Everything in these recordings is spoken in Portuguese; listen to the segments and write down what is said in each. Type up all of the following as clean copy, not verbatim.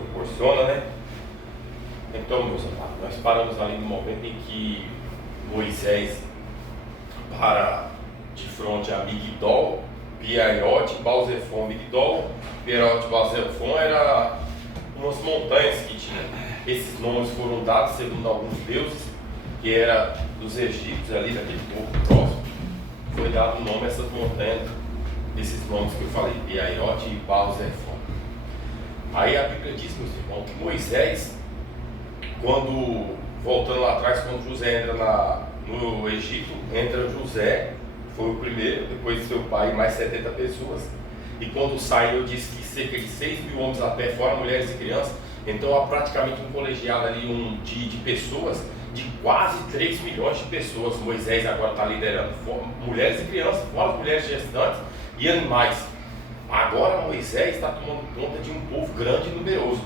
proporciona, né? Então, meus amados, nós paramos ali no momento em que Moisés para de frente a Migdol, Piaiote, Baal-Zefon. Migdol, Piaiote, Baal-Zefon era umas montanhas que tinha. Esses nomes foram dados segundo alguns deuses, que era dos egípcios ali, daquele povo próximo. Foi dado o nome a essas montanhas, esses nomes que eu falei, Piaiote e Baal-Zefon. Aí a Bíblia diz, meus irmãos, que Moisés, quando, voltando lá atrás, quando José entra no Egito, entra José, foi o primeiro, depois seu pai e mais 70 pessoas. E quando sai, eu disse que cerca de 6 mil homens a pé, fora mulheres e crianças. Então há praticamente um colegiado ali de pessoas, de quase 3 milhões de pessoas. Moisés agora está liderando, mulheres e crianças, fora as mulheres gestantes e animais. Agora Moisés está tomando conta de um povo grande e numeroso.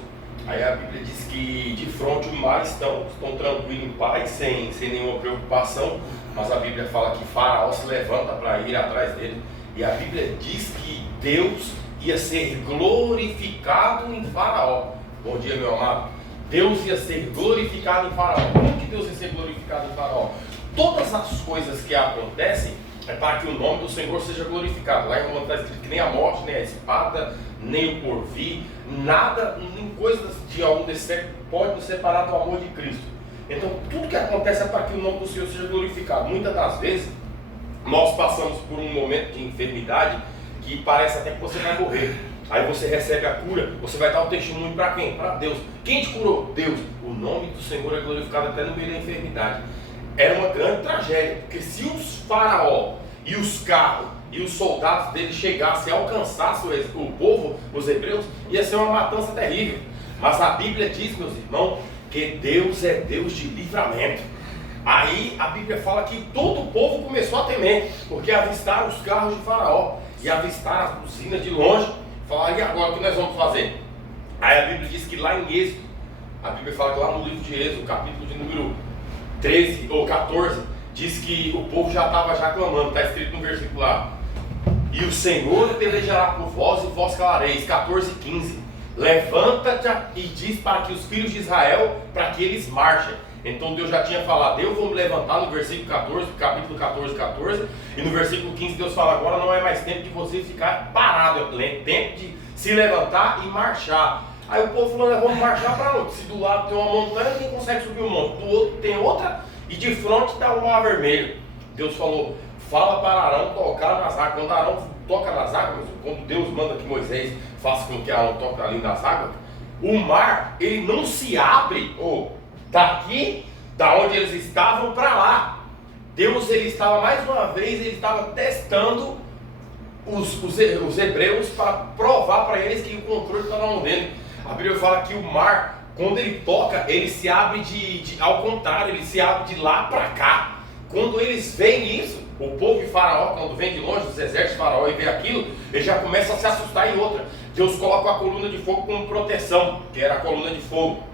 Aí a Bíblia diz que de frente ao mar estão tranquilos, em paz, sem nenhuma preocupação. Mas a Bíblia fala que Faraó se levanta para ir atrás dele. E a Bíblia diz que Deus ia ser glorificado em Faraó. Bom dia, meu amado. Deus ia ser glorificado em Faraó. Como que Deus ia ser glorificado em Faraó? Todas as coisas que acontecem é para que o nome do Senhor seja glorificado. Lá em Romanos está escrito que nem a morte, nem a espada, nem o porvir, nada, nem coisas de algum desse século pode nos separar do amor de Cristo. Então tudo que acontece é para que o nome do Senhor seja glorificado. Muitas das vezes nós passamos por um momento de enfermidade que parece até que você vai morrer. Aí você recebe a cura, você vai dar o testemunho para quem? Para Deus. Quem te curou? Deus. O nome do Senhor é glorificado até no meio da enfermidade. Era uma grande tragédia, porque se os faraó e os carros e os soldados dele chegassem e alcançassem o povo, os hebreus, ia ser uma matança terrível. Mas a Bíblia diz, meus irmãos, que Deus é Deus de livramento. Aí a Bíblia fala que todo o povo começou a temer, porque avistaram os carros de faraó e avistaram as buzinas de longe. Falaram, e agora o que nós vamos fazer? Aí a Bíblia diz que lá em Êxodo, a Bíblia fala que lá no livro de Êxodo, capítulo de número 13 ou 14, diz que o povo já estava clamando, está escrito no versículo lá. E o Senhor pelejará por vós e vós calareis, 14 e 15. Levanta-te e diz para que os filhos de Israel, para que eles marchem. Então Deus já tinha falado, eu vou me levantar no versículo 14, capítulo 14, e no versículo 15 Deus fala, agora não é mais tempo de você ficar parado, é tempo de se levantar e marchar. Aí o povo falou, vamos marchar para onde? Se do lado tem uma montanha, quem consegue subir o monte? Do outro tem outra, e de frente está o mar vermelho. Deus falou, fala para Arão tocar nas águas. Quando Arão toca nas águas, quando Deus manda que Moisés faça com que Arão toque ali nas águas, o mar, ele não se abre, daqui, da onde eles estavam, para lá. Deus, ele estava, mais uma vez, ele estava testando os hebreus para provar para eles que o controle estava na mão dele. A Bíblia fala que o mar, quando ele toca, ele se abre ao contrário, ele se abre de lá para cá. Quando eles veem isso, o povo de Faraó, quando vem de longe, os exércitos de Faraó, e vê aquilo, ele já começa a se assustar. Em outra, Deus coloca a coluna de fogo como proteção, que era a coluna de fogo.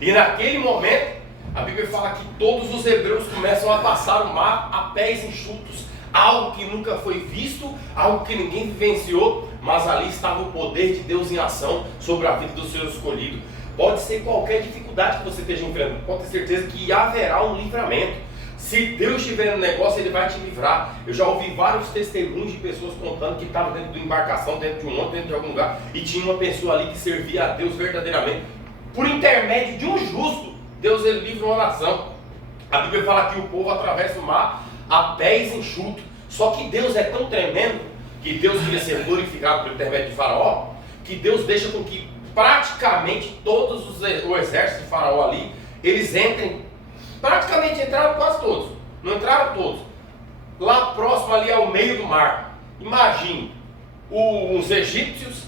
E naquele momento, a Bíblia fala que todos os hebreus começam a passar o mar a pés enxutos, algo que nunca foi visto, algo que ninguém vivenciou, mas ali estava o poder de Deus em ação sobre a vida dos seus escolhidos. Pode ser qualquer dificuldade que você esteja enfrentando, pode ter certeza que haverá um livramento. Se Deus estiver no negócio, Ele vai te livrar. Eu já ouvi vários testemunhos de pessoas contando que estavam dentro de uma embarcação, dentro de um monte, dentro de algum lugar, e tinha uma pessoa ali que servia a Deus verdadeiramente. Por intermédio de um justo, Deus, ele livra uma nação. A Bíblia fala que o povo atravessa o mar a pés enxutos. Só que Deus é tão tremendo, que Deus queria ser glorificado pelo intermédio de Faraó, que Deus deixa com que praticamente todos o exército de Faraó ali, eles entrem. Praticamente entraram quase todos, não entraram todos. Lá próximo ali ao meio do mar. Imagine, os egípcios,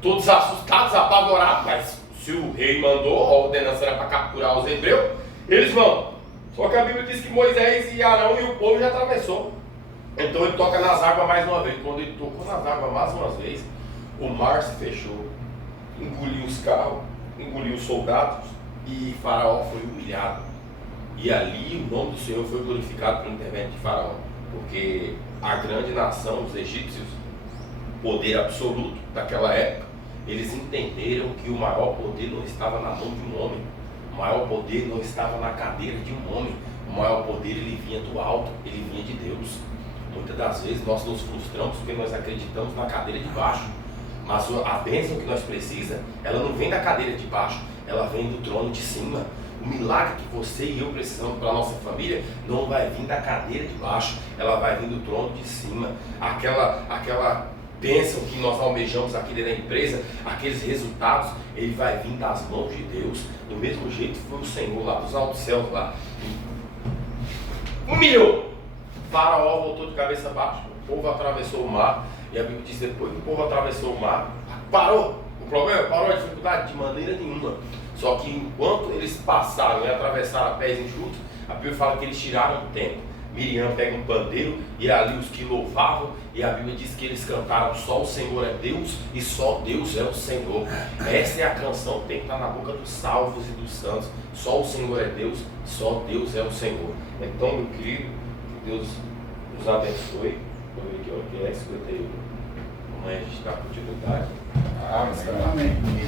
todos assustados, apavorados, mas se o rei mandou, a ordenança era para capturar os hebreus, eles vão. Só que a Bíblia diz que Moisés e Arão e o povo já atravessou. Então ele toca nas águas mais uma vez. Quando ele tocou nas águas mais uma vez, o mar se fechou, engoliu os carros, engoliu os soldados, e Faraó foi humilhado. E ali o nome do Senhor foi glorificado pelo intermédio de Faraó, porque a grande nação, os egípcios, poder absoluto daquela época, eles entenderam que o maior poder não estava na mão de um homem, o maior poder não estava na cadeira de um homem, o maior poder ele vinha do alto, ele vinha de Deus. Muitas das vezes nós nos frustramos porque nós acreditamos na cadeira de baixo, mas a bênção que nós precisamos, ela não vem da cadeira de baixo, ela vem do trono de cima. O milagre que você e eu precisamos para a nossa família não vai vir da cadeira de baixo, ela vai vir do trono de cima. Aquela bênção que nós almejamos aqui dentro da empresa, aqueles resultados, ele vai vir das mãos de Deus. Do mesmo jeito foi o Senhor lá dos altos céus lá. Humilhou. Faraó voltou de cabeça baixa, o povo atravessou o mar, e a Bíblia diz depois que o povo atravessou o mar, parou. O problema parou a dificuldade de maneira nenhuma. Só que enquanto eles passaram e atravessaram a pés enxutos, a Bíblia fala que eles tiraram o tempo. Miriam pega um pandeiro e ali os que louvavam, e a Bíblia diz que eles cantaram: só o Senhor é Deus e só Deus é o Senhor. Essa é a canção que tem que estar na boca dos salvos e dos santos. Só o Senhor é Deus, só Deus é o Senhor. Então, meu querido, que Deus nos abençoe. Vou ver aqui, ó, que é 51. Amanhã a gente dá continuidade. Amém.